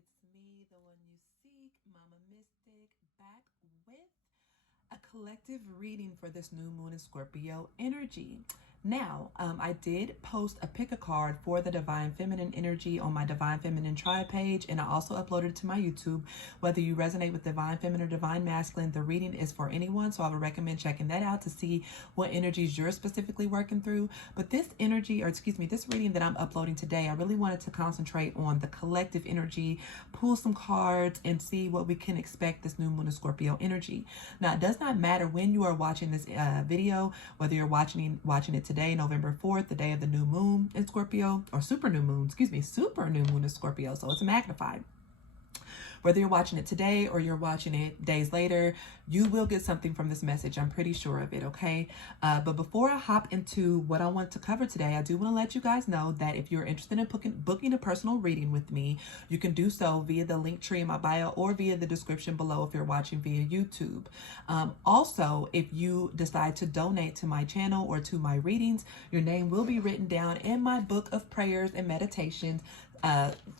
it's me, the one you seek, Mama Mystic, back with a collective reading for this new moon in Scorpio energy. Now, I did post a pick a card for the Divine Feminine energy on my Divine Feminine tribe page, and I also uploaded it to my YouTube. Whether you resonate with Divine Feminine or Divine Masculine, the reading is for anyone, so I would recommend checking that out to see what energies you're specifically working through. But this energy, or excuse me, this reading that I'm uploading today, I really wanted to concentrate on the collective energy, pull some cards, and see what we can expect this new moon in Scorpio energy. Now, it does not matter when you are watching this video, whether you're watching it today, November 4th, the day of the new moon in Scorpio, or super new moon in Scorpio, so it's magnified. Whether you're watching it today or you're watching it days later, you will get something from this message. I'm pretty sure of it, okay? But before I hop into what I want to cover today, I do want to let you guys know that if you're interested in booking a personal reading with me, you can do so via the link tree in my bio or via the description below if you're watching via YouTube. Also, if you decide to donate to my channel or to my readings, your name will be written down in my book of prayers and meditations.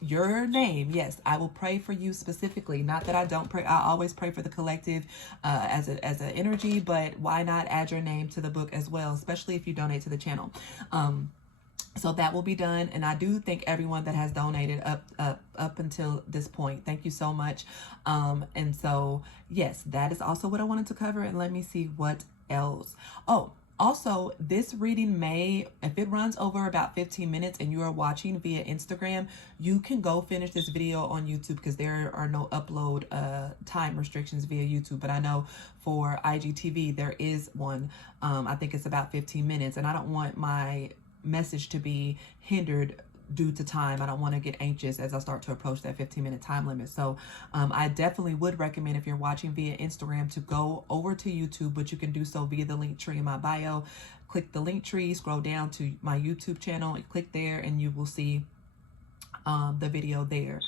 Your name, yes, I will pray for you specifically. Not that I don't pray, I always pray for the collective as an energy, but why not add your name to the book as well, especially if you donate to the channel. So that will be done, and I do thank everyone that has donated up until this point. Thank you so much. And so yes, that is also what I wanted to cover, and let me see what else. Also, this reading may, if it runs over about 15 minutes and you are watching via Instagram, you can go finish this video on YouTube because there are no upload time restrictions via YouTube. But I know for IGTV, there is one. I think it's about 15 minutes, and I don't want my message to be hindered due to time. I don't want to get anxious as I start to approach that 15-minute time limit. So I definitely would recommend, if you're watching via Instagram, to go over to YouTube, but you can do so via the link tree in my bio. Click the link tree, scroll down to my YouTube channel, and click there, and you will see the video there.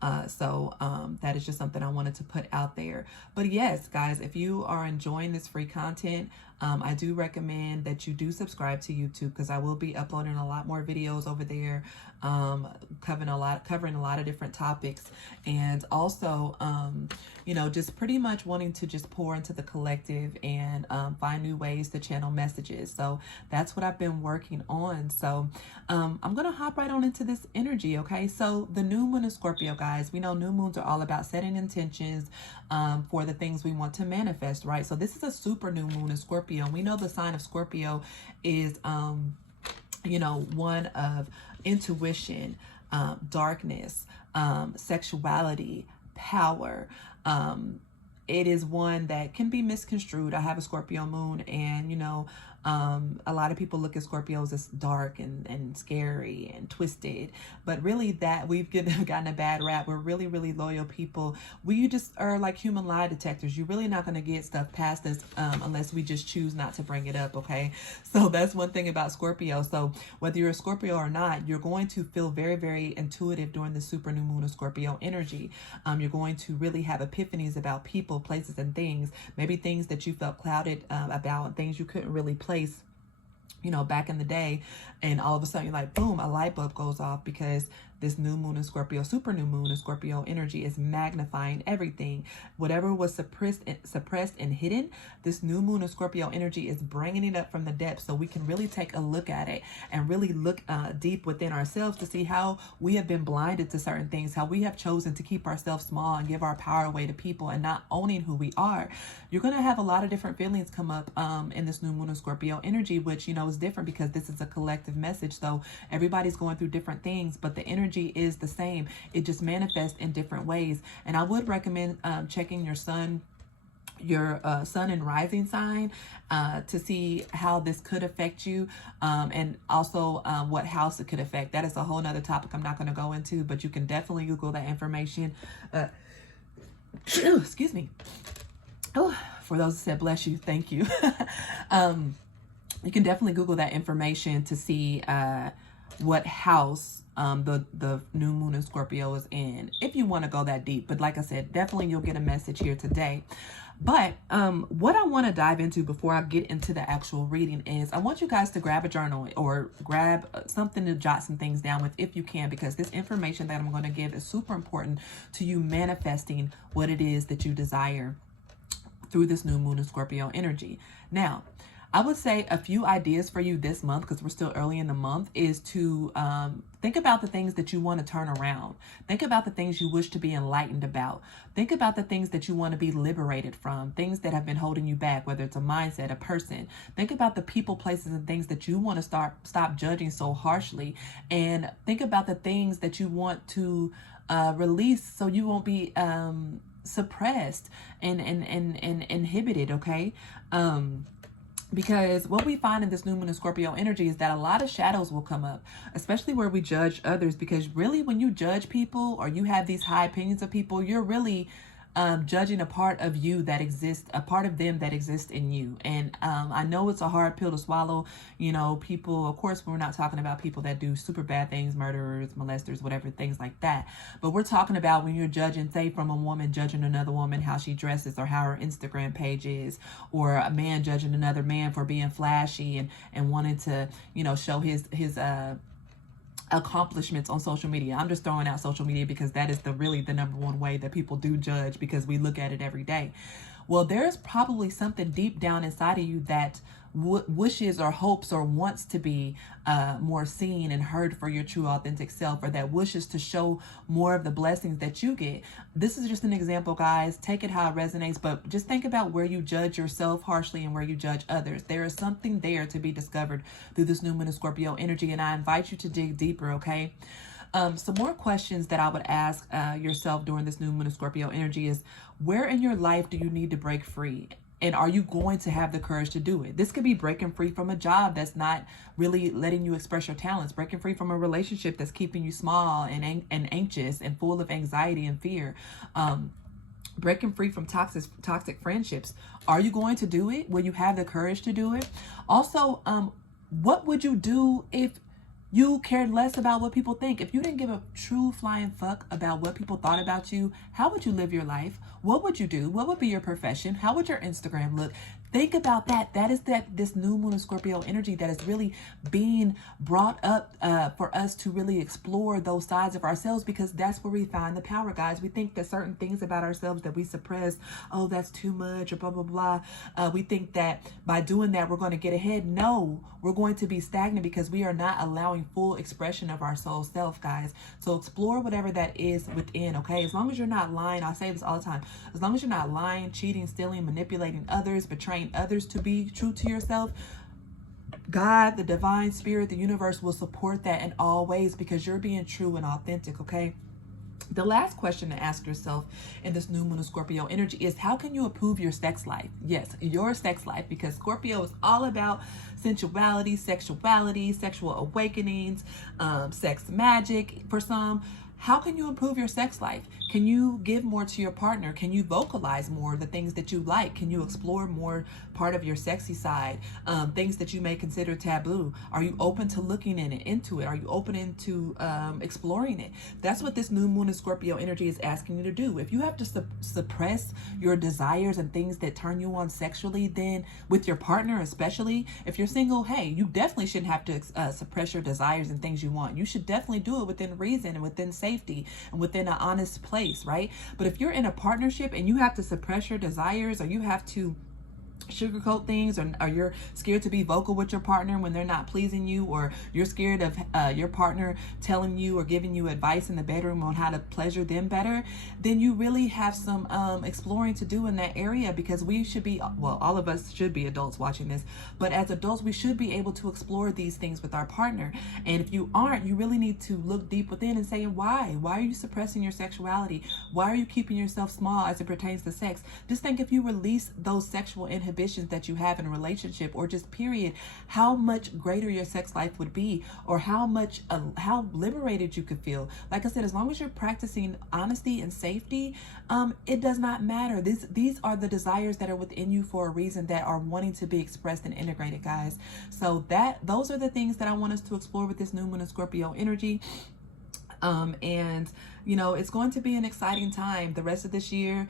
That is just something I wanted to put out there. But yes, guys, if you are enjoying this free content, I do recommend that you do subscribe to YouTube, because I will be uploading a lot more videos over there, covering a lot of different topics, and also you know, just pretty much wanting to just pour into the collective and find new ways to channel messages. So that's what I've been working on. So I'm gonna hop right on into this energy. Okay, so the new moon in Scorpio, guys, we know new moons are all about setting intentions for the things we want to manifest, right? So this is a super new moon in Scorpio. We know the sign of Scorpio is you know, one of intuition, darkness, sexuality, power. It is one that can be misconstrued. I have a Scorpio moon, and you know, a lot of people look at Scorpios as dark and scary and twisted, but really that we've gotten a bad rap. We're really, really loyal people. We just are like human lie detectors. You're really not going to get stuff past us unless we just choose not to bring it up, okay? So that's one thing about Scorpio. So whether you're a Scorpio or not, you're going to feel very, very intuitive during the super new moon of Scorpio energy. You're going to really have epiphanies about people, places, and things. Maybe things that you felt clouded about, things you couldn't really place, you know, back in the day, and all of a sudden you're like, boom, a light bulb goes off, because this new moon in Scorpio, super new moon in Scorpio energy, is magnifying everything. Whatever was suppressed and hidden, this new moon in Scorpio energy is bringing it up from the depths, so we can really take a look at it and really look deep within ourselves to see how we have been blinded to certain things, how we have chosen to keep ourselves small and give our power away to people and not owning who we are. You're going to have a lot of different feelings come up in this new moon in Scorpio energy, which, you know, is different because this is a collective message. So everybody's going through different things, but the energy is the same. It just manifests in different ways. And I would recommend checking your sun and rising sign to see how this could affect you, and also what house it could affect. That is a whole nother topic I'm not going to go into, but you can definitely Google that information. Excuse me. Oh, for those who said bless you, thank you. You can definitely Google that information to see what house the new moon in Scorpio is in, if you want to go that deep. But like I said, definitely you'll get a message here today. But what I want to dive into before I get into the actual reading is I want you guys to grab a journal or grab something to jot some things down with if you can, because this information that I'm going to give is super important to you manifesting what it is that you desire through this new moon in Scorpio energy. Now, I would say a few ideas for you this month, because we're still early in the month, is to think about the things that you want to turn around. Think about the things you wish to be enlightened about. Think about the things that you want to be liberated from, things that have been holding you back, whether it's a mindset, a person. Think about the people, places, and things that you want to stop judging so harshly. And think about the things that you want to release so you won't be suppressed and inhibited, okay? Because what we find in this new moon in Scorpio energy is that a lot of shadows will come up, especially where we judge others. Because really, when you judge people or you have these high opinions of people, you're really judging a part of you that exists, a part of them that exists in you. And I know it's a hard pill to swallow. You know, people, of course, we're not talking about people that do super bad things, murderers, molesters, whatever, things like that. But we're talking about when you're judging, say, from a woman judging another woman, how she dresses or how her Instagram page is, or a man judging another man for being flashy and wanting to, you know, show his accomplishments on social media. I'm just throwing out social media because that is really the number one way that people do judge, because we look at it every day. Well, there's probably something deep down inside of you that wishes or hopes or wants to be more seen and heard for your true authentic self, or that wishes to show more of the blessings that you get. This is just an example, guys. Take it how it resonates, but just think about where you judge yourself harshly and where you judge others. There is something there to be discovered through this new moon in Scorpio energy, and I invite you to dig deeper, okay? Some more questions that I would ask yourself during this new moon in Scorpio energy is, where in your life do you need to break free? And are you going to have the courage to do it? This could be breaking free from a job that's not really letting you express your talents, breaking free from a relationship that's keeping you small and anxious and full of anxiety and fear, breaking free from toxic friendships. Are you going to do it? Will you have the courage to do it? Also, what would you do if you cared less about what people think? If you didn't give a true flying fuck about what people thought about you, how would you live your life? What would you do? What would be your profession? How would your Instagram look? Think about that. That is this new moon of Scorpio energy that is really being brought up for us to really explore those sides of ourselves, because that's where we find the power, guys. We think that certain things about ourselves that we suppress, oh, that's too much, or blah, blah, blah. We think that by doing that, we're going to get ahead. No, we're going to be stagnant because we are not allowing full expression of our soul self, guys. So explore whatever that is within, okay? As long as you're not lying, I say this all the time, as long as you're not lying, cheating, stealing, manipulating others, betraying others to be true to yourself, God, the divine spirit, the universe will support that in all ways, because you're being true and authentic, okay? The last question to ask yourself in this new moon of Scorpio energy is, how can you improve your sex life? Yes, your sex life, because Scorpio is all about sensuality, sexuality, sexual awakenings, sex magic for some. How can you improve your sex life? Can you give more to your partner? Can you vocalize more the things that you like? Can you explore more part of your sexy side? Things that you may consider taboo. Are you open to looking into it? Are you open into exploring it? That's what this new moon in Scorpio energy is asking you to do. If you have to suppress your desires and things that turn you on sexually, then with your partner especially, if you're single, hey, you definitely shouldn't have to suppress your desires and things you want. You should definitely do it within reason and within safety and within an honest place, right? But if you're in a partnership and you have to suppress your desires, or you have to sugarcoat things, or you're scared to be vocal with your partner when they're not pleasing you, or you're scared of your partner telling you or giving you advice in the bedroom on how to pleasure them better, then you really have some exploring to do in that area, because we should be, well, all of us should be adults watching this, but as adults we should be able to explore these things with our partner. And if you aren't, you really need to look deep within and say, why are you suppressing your sexuality? Why are you keeping yourself small as it pertains to sex? Just think, if you release those sexual inhibitions that you have in a relationship, or just period, how much greater your sex life would be, or how liberated you could feel. Like I said, as long as you're practicing honesty and safety, it does not matter. These are the desires that are within you for a reason, that are wanting to be expressed and integrated, guys. So those are the things that I want us to explore with this new moon in Scorpio energy. And you know, it's going to be an exciting time. The rest of this year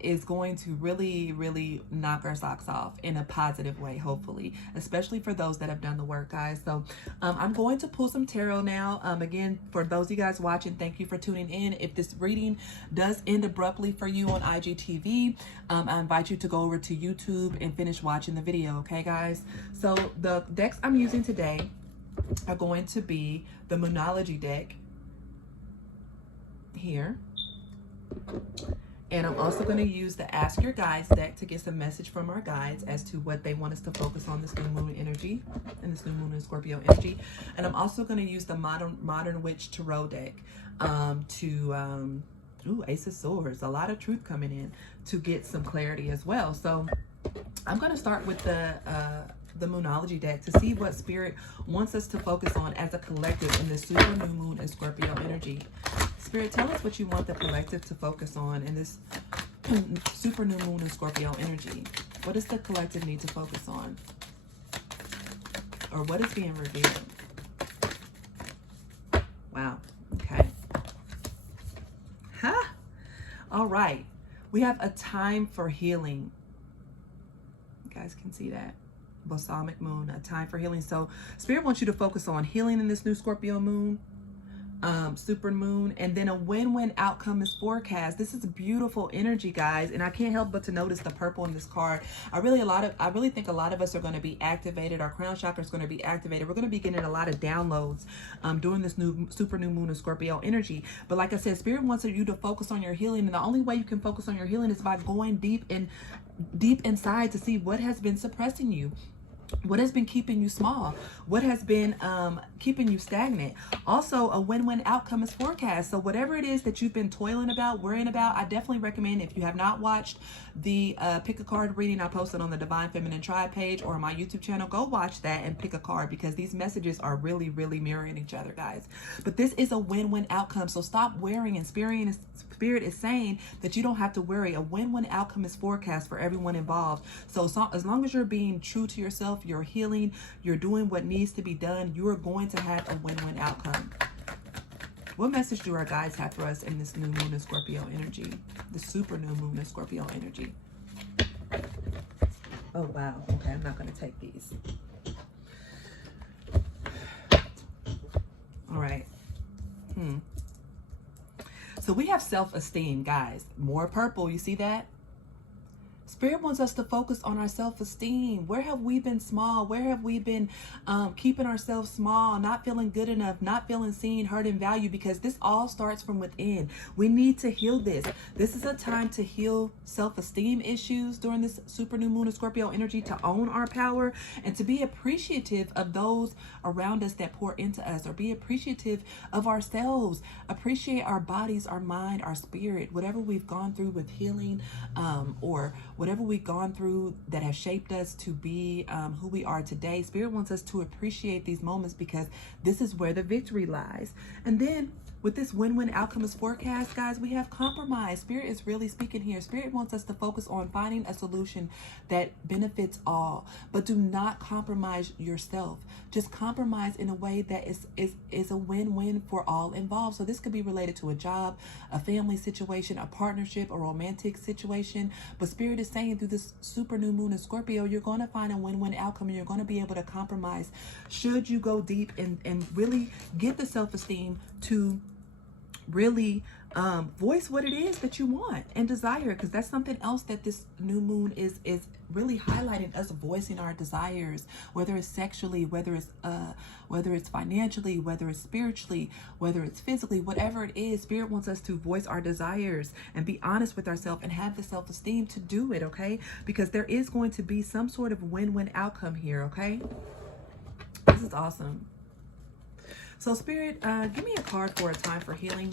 is going to really knock our socks off in a positive way, hopefully, especially for those that have done the work, guys. So I'm going to pull some tarot now. Again, for those of you guys watching, thank you for tuning in. If this reading does end abruptly for you on IGTV, I invite you to go over to YouTube and finish watching the video, okay, guys? So the decks I'm using today are going to be the Moonology deck here, and I'm also going to use the Ask Your Guides deck to get some message from our guides as to what they want us to focus on this new moon energy and this new moon in Scorpio energy. And I'm also going to use the Modern Witch Tarot deck ooh, Ace of Swords, a lot of truth coming in, to get some clarity as well. So I'm going to start with the Moonology deck to see what Spirit wants us to focus on as a collective in the super new moon and Scorpio energy. Spirit, tell us what you want the collective to focus on in this super new moon and Scorpio energy. What does the collective need to focus on? Or what is being revealed? Wow. Okay. Huh? All right. We have a time for healing. You guys can see that. Balsamic moon, a time for healing. So Spirit wants you to focus on healing in this new Scorpio moon, super moon, and then a win-win outcome is forecast. This is beautiful energy, guys, and I can't help but to notice the purple in this card. I really think a lot of us are going to be activated. Our crown chakra is going to be activated. We're going to be getting a lot of downloads during this new super new moon of Scorpio energy. But like I said, Spirit wants you to focus on your healing, and the only way you can focus on your healing is by going deep inside to see what has been suppressing you. What has been keeping you small? What has been keeping you stagnant? Also, a win-win outcome is forecast. So whatever it is that you've been toiling about, worrying about, I definitely recommend, if you have not watched the pick a card reading I posted on the Divine Feminine Tribe page or my YouTube channel, go watch that and pick a card, because these messages are really mirroring each other, guys. But this is a win-win outcome. So stop worrying, and Spirit is saying that you don't have to worry. A win-win outcome is forecast for everyone involved. So as long as you're being true to yourself, you're healing, you're doing what needs to be done, you are going to have a win-win outcome. What message do our guides have for us in this new moon in Scorpio energy? The super new moon in Scorpio energy. Oh, wow. Okay, I'm not going to take these. All right. So we have self-esteem, guys. More purple. You see that? Spirit wants us to focus on our self-esteem. Where have we been small? Where have we been keeping ourselves small, not feeling good enough, not feeling seen, heard, and valued? Because this all starts from within. We need to heal this. This is a time to heal self-esteem issues during this super new moon of Scorpio energy, to own our power and to be appreciative of those around us that pour into us, or be appreciative of ourselves. Appreciate our bodies, our mind, our spirit, whatever we've gone through with healing, or whatever we've gone through that has shaped us to be who we are today. Spirit wants us to appreciate these moments, because this is where the victory lies. And then with this win-win outcome is forecast, guys, we have compromise. Spirit is really speaking here. Spirit wants us to focus on finding a solution that benefits all, but do not compromise yourself. Just compromise in a way that is a win-win for all involved. So this could be related to a job, a family situation, a partnership, a romantic situation. But Spirit is saying through this super new moon in Scorpio, you're going to find a win-win outcome, and you're going to be able to compromise should you go deep and really get the self-esteem to really voice what it is that you want and desire, because that's something else that this new moon is really highlighting, us voicing our desires, whether it's sexually, whether it's financially, whether it's spiritually, whether it's physically, whatever it is. Spirit wants us to voice our desires and be honest with ourselves and have the self-esteem to do it, okay? Because there is going to be some sort of win-win outcome here, okay? This is awesome. So Spirit, give me a card for a time for healing.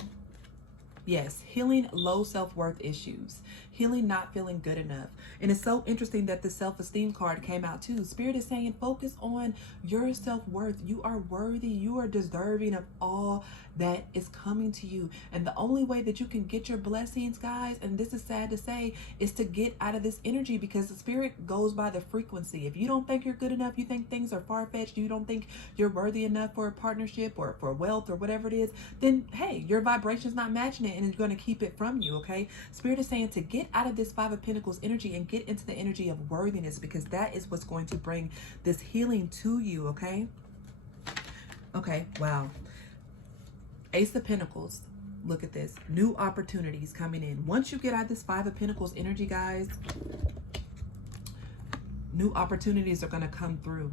Yes, healing low self-worth issues, healing not feeling good enough. And it's so interesting that the self-esteem card came out too. Spirit is saying focus on your self-worth. You are worthy. You are deserving of all that is coming to you. And the only way that you can get your blessings, guys, and this is sad to say, is to get out of this energy, because the spirit goes by the frequency. If you don't think you're good enough, you think things are far-fetched, you don't think you're worthy enough for a partnership or for wealth or whatever it is, then hey, your vibration's not matching it and it's going to keep it from you. Okay, spirit is saying to get out of this Five of Pentacles energy and get into the energy of worthiness, because that is what's going to bring this healing to you. Okay, wow. Ace of Pentacles. Look at this. New opportunities coming in. Once you get out of this Five of Pentacles energy, guys, new opportunities are going to come through.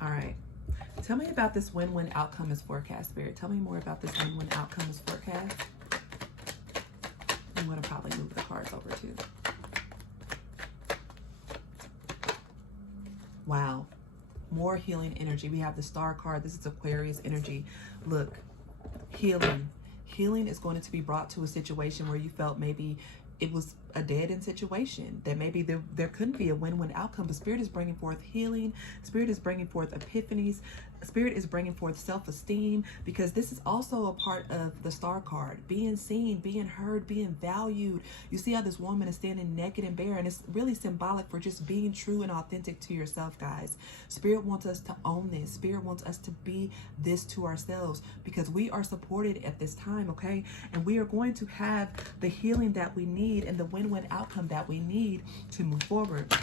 All right. Tell me about this win-win outcome as forecast, Spirit. Tell me more about this win-win outcome as forecast. I'm going to probably move the cards over too. Wow. More healing energy. We have the Star card. This is Aquarius energy. Look, healing. Healing is going to be brought to a situation where you felt maybe it was a dead-end situation, that maybe there couldn't be a win-win outcome, but Spirit is bringing forth healing. Spirit is bringing forth epiphanies. Spirit is bringing forth self-esteem, because this is also a part of the Star card. Being seen, being heard, being valued. You see how this woman is standing naked and bare, and it's really symbolic for just being true and authentic to yourself, guys. Spirit wants us to own this. Spirit wants us to be this to ourselves, because we are supported at this time, okay? And we are going to have the healing that we need and the win-win outcome that we need to move forward.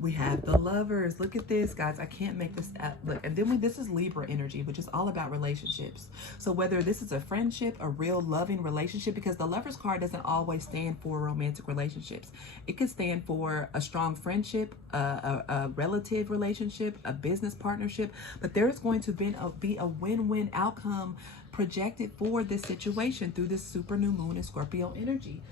We have the Lovers. Look at this, guys. I can't make this up. Look, and then this is Libra energy, which is all about relationships. So whether this is a friendship, a real loving relationship, because the Lovers card doesn't always stand for romantic relationships. It could stand for a strong friendship, a relative relationship, a business partnership. But there is going to be a win-win outcome projected for this situation through this super new moon in Scorpio energy.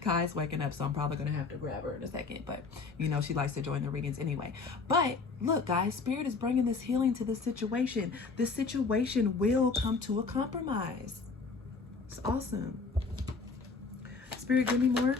Kai's waking up, so I'm probably going to have to grab her in a second, but you know, she likes to join the readings anyway. But look, guys, Spirit is bringing this healing to this situation. This situation will come to a compromise. It's awesome. Spirit, give me more.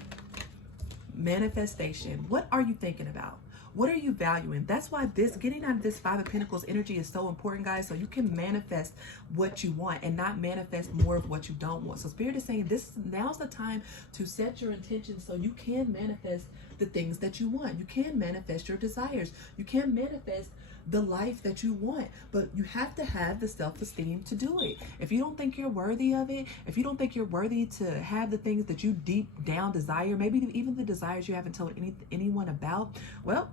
Manifestation. What are you thinking about? What are you valuing? That's why getting out of this Five of Pentacles energy is so important, guys, so you can manifest what you want and not manifest more of what you don't want. So Spirit is saying now's the time to set your intentions so you can manifest the things that you want. You can manifest your desires. You can manifest the life that you want, but you have to have the self-esteem to do it. If you don't think you're worthy of it, if you don't think you're worthy to have the things that you deep down desire, maybe even the desires you haven't told anyone about, well,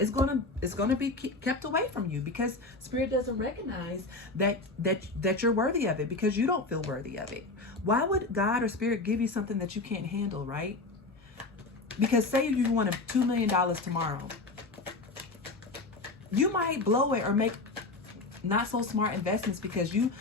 it's gonna be kept away from you, because Spirit doesn't recognize that you're worthy of it, because you don't feel worthy of it. Why would God or Spirit give you something that you can't handle, right? Because say you want $2 million tomorrow, you might blow it or make not so smart investments because you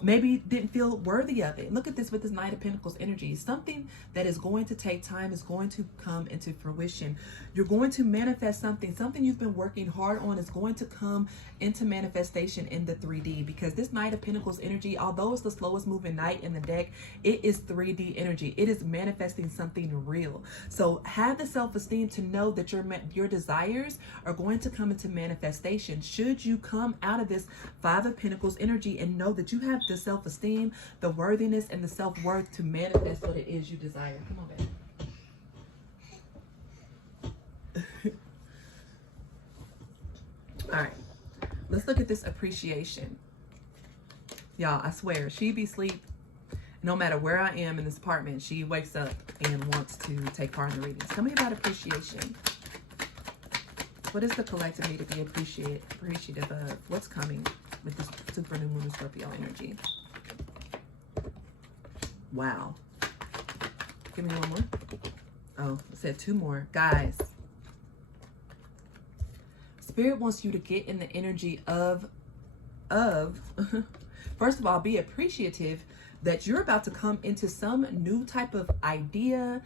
maybe didn't feel worthy of it. Look at this with this Knight of Pentacles energy. Something that is going to take time is going to come into fruition. You're going to manifest something you've been working hard on is going to come into manifestation in the 3D, because this Knight of Pentacles energy, although it's the slowest moving knight in the deck, it is 3D energy. It is manifesting something real. So have the self-esteem to know that your desires are going to come into manifestation. Should you come out of this Five of Pentacles energy and know that you have the self-esteem, the worthiness, and the self-worth to manifest what it is you desire. Come on, baby. All right, let's look at this appreciation. Y'all, I swear, she be asleep. No matter where I am in this apartment, she wakes up and wants to take part in the readings. Tell me about appreciation. What is the collective need to be appreciative of? What's coming with this super new moon in Scorpio energy? Wow. Give me one more. Oh, it said 2 more. Guys, Spirit wants you to get in the energy of first of all, be appreciative that you're about to come into some new type of idea,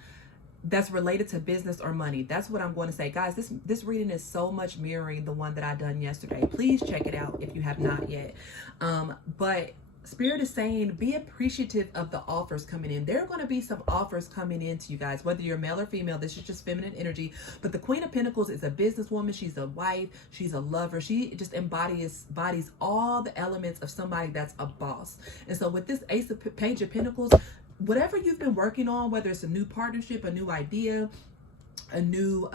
that's related to business or money. That's what I'm going to say. Guys, this reading is so much mirroring the one that I done yesterday. Please check it out if you have not yet. But Spirit is saying be appreciative of the offers coming in. There are going to be some offers coming in to you guys, whether you're male or female. This is just feminine energy. But the Queen of Pentacles is a businesswoman. She's a wife. She's a lover. She just embodies all the elements of somebody that's a boss. And so with this Page of Pentacles, whatever you've been working on, whether it's a new partnership, a new idea, a new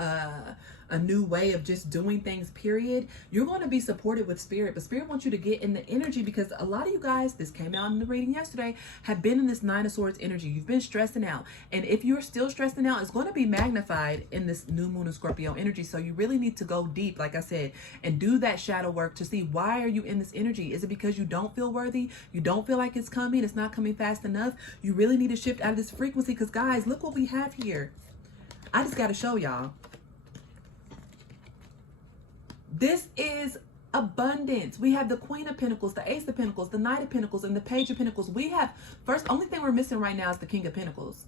way of just doing things, period, you're going to be supported with Spirit. But Spirit wants you to get in the energy, because a lot of you guys, this came out in the reading yesterday, have been in this Nine of Swords energy. You've been stressing out, and if you're still stressing out, it's going to be magnified in this new moon of Scorpio energy. So you really need to go deep, like I said, and do that shadow work to see, why are you in this energy? Is it because you don't feel worthy? You don't feel like it's coming? It's not coming fast enough? You really need to shift out of this frequency, because guys, look what we have here. I just got to show y'all. This is abundance. We have the Queen of Pentacles, the Ace of Pentacles, the Knight of Pentacles, and the Page of Pentacles. We have, only thing we're missing right now is the King of Pentacles.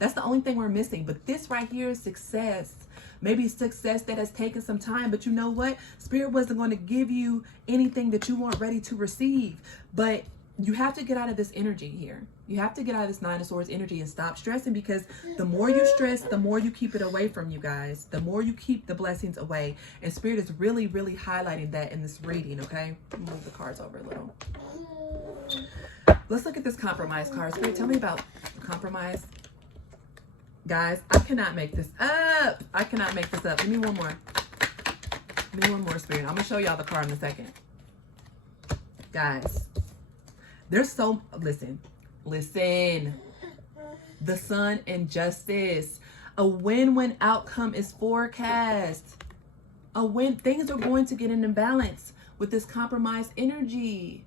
That's the only thing we're missing. But this right here is success. Maybe success that has taken some time, but you know what? Spirit wasn't going to give you anything that you weren't ready to receive. But you have to get out of this energy here. You have to get out of this Nine of Swords energy and stop stressing, because the more you stress, the more you keep it away from you guys. The more you keep the blessings away. And Spirit is really, really highlighting that in this reading, okay? Move the cards over a little. Let's look at this compromise card. Spirit, tell me about compromise. Guys, I cannot make this up. I cannot make this up. Give me one more. Give me one more, Spirit. I'm going to show y'all the card in a second. Guys, there's so, listen, the Sun and Justice. A win-win outcome is forecast. Things are going to get in balance with this compromised energy.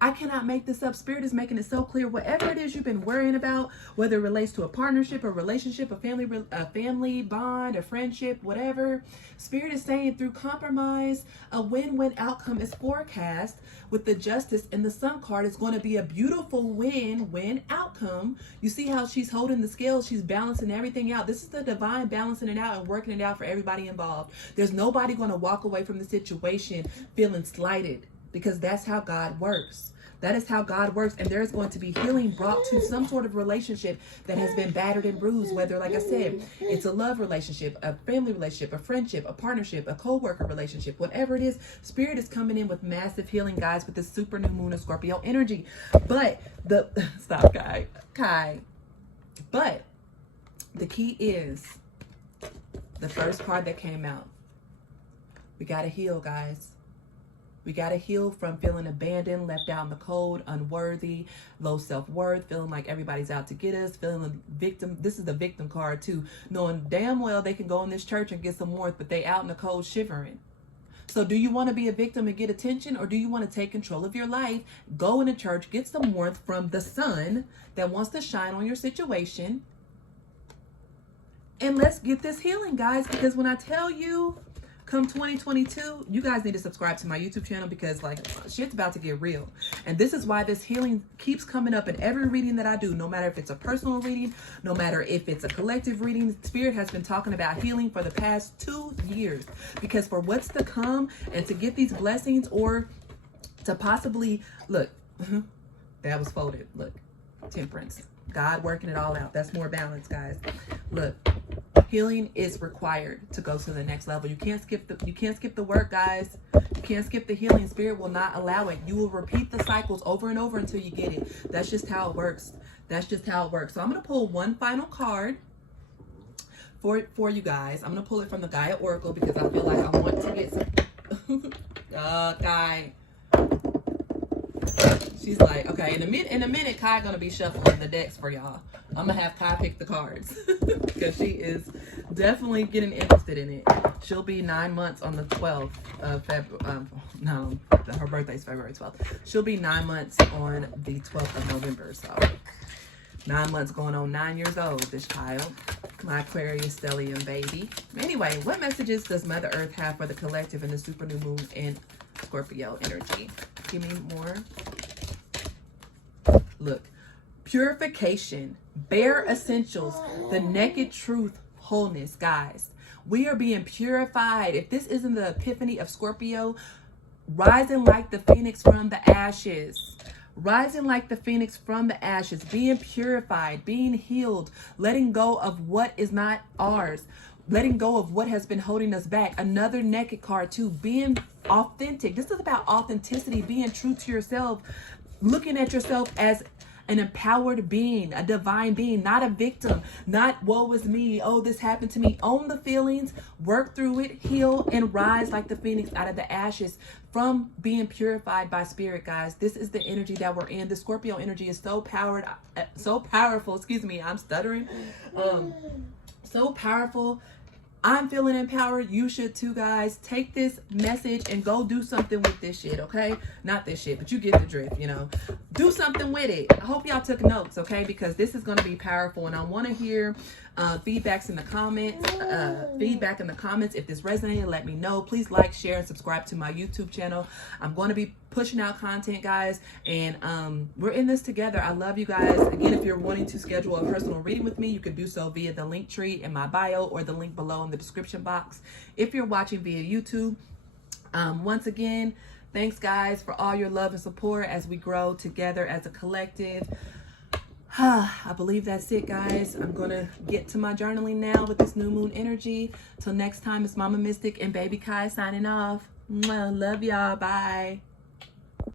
I cannot make this up. Spirit is making it so clear. Whatever it is you've been worrying about, whether it relates to a partnership, a relationship, a family bond, a friendship, whatever, Spirit is saying through compromise, a win-win outcome is forecast. With the Justice and the Sun card, it's going to be a beautiful win-win outcome. You see how she's holding the scales? She's balancing everything out. This is the divine balancing it out and working it out for everybody involved. There's nobody going to walk away from the situation feeling slighted, because that's how God works. That is how God works. And there's going to be healing brought to some sort of relationship that has been battered and bruised. Whether, like I said, it's a love relationship, a family relationship, a friendship, a partnership, a co-worker relationship, whatever it is, Spirit is coming in with massive healing, guys, with this super new moon of Scorpio energy. But stop, Kai. But the key is the first card that came out. We got to heal, guys. We got to heal from feeling abandoned, left out in the cold, unworthy, low self-worth, feeling like everybody's out to get us, feeling a victim. This is the victim card too, knowing damn well they can go in this church and get some warmth, but they out in the cold shivering. So do you want to be a victim and get attention, or do you want to take control of your life, go in a church, get some warmth from the sun that wants to shine on your situation? And let's get this healing, guys, because when I tell you, come 2022, you guys need to subscribe to my YouTube channel, because like shit's about to get real. And this is why this healing keeps coming up in every reading that I do, no matter if it's a personal reading, no matter if it's a collective reading. Spirit has been talking about healing for the past 2 years, because for what's to come and to get these blessings, or to possibly, look, that was folded, look, Temperance, God working it all out. That's more balance, guys. Look, healing is required to go to the next level. You can't skip the work, guys. You can't skip the healing. Spirit will not allow it. You will repeat the cycles over and over until you get it. That's just how it works. That's just how it works. So I'm going to pull one final card for you guys. I'm going to pull it from the Gaia Oracle, because I feel like I want to get some Kai. She's like, okay, in a minute, Kai gonna be shuffling the decks for y'all. I'm gonna have Kai pick the cards, because she is definitely getting interested in it. She'll be 9 months on the 12th of February. No, her birthday's February 12th. She'll be 9 months on the 12th of November. So 9 months, going on 9 years old, this child, my Aquarius stellium baby. Anyway, what messages does Mother Earth have for the collective in the super new moon in Scorpio energy? Give me more. Look, purification, bare essentials, the naked truth, wholeness, guys. We are being purified. If this isn't the epiphany of Scorpio, rising like the phoenix from the ashes. Rising like the phoenix from the ashes, being purified, being healed, letting go of what is not ours, letting go of what has been holding us back. Another naked card too, being authentic. This is about authenticity, being true to yourself, looking at yourself as an empowered being, a divine being, not a victim, not woe is me, oh, this happened to me. Own the feelings, work through it, heal, and rise like the phoenix out of the ashes from being purified by spirit, guys. This is the energy that we're in. The Scorpio energy is so powerful. Excuse me, I'm stuttering. So powerful. I'm feeling empowered. You should too, guys. Take this message and go do something with this shit, okay? Not this shit, but you get the drift, you know. Do something with it. I hope y'all took notes, okay? Because this is going to be powerful, and I want to hear feedback in the comments. If this resonated, let me know. Please like, share, and subscribe to my YouTube channel. I'm going to be pushing out content, guys, and we're in this together. I love you guys. Again, if you're wanting to schedule a personal reading with me, you can do so via the link tree in my bio or the link below in the description box. If you're watching via YouTube, once again, thanks guys for all your love and support as we grow together as a collective. I believe that's it, guys. I'm gonna get to my journaling now with this new moon energy. Till next time, it's Mama Mystic and Baby Kai signing off. Mwah, love y'all. Bye.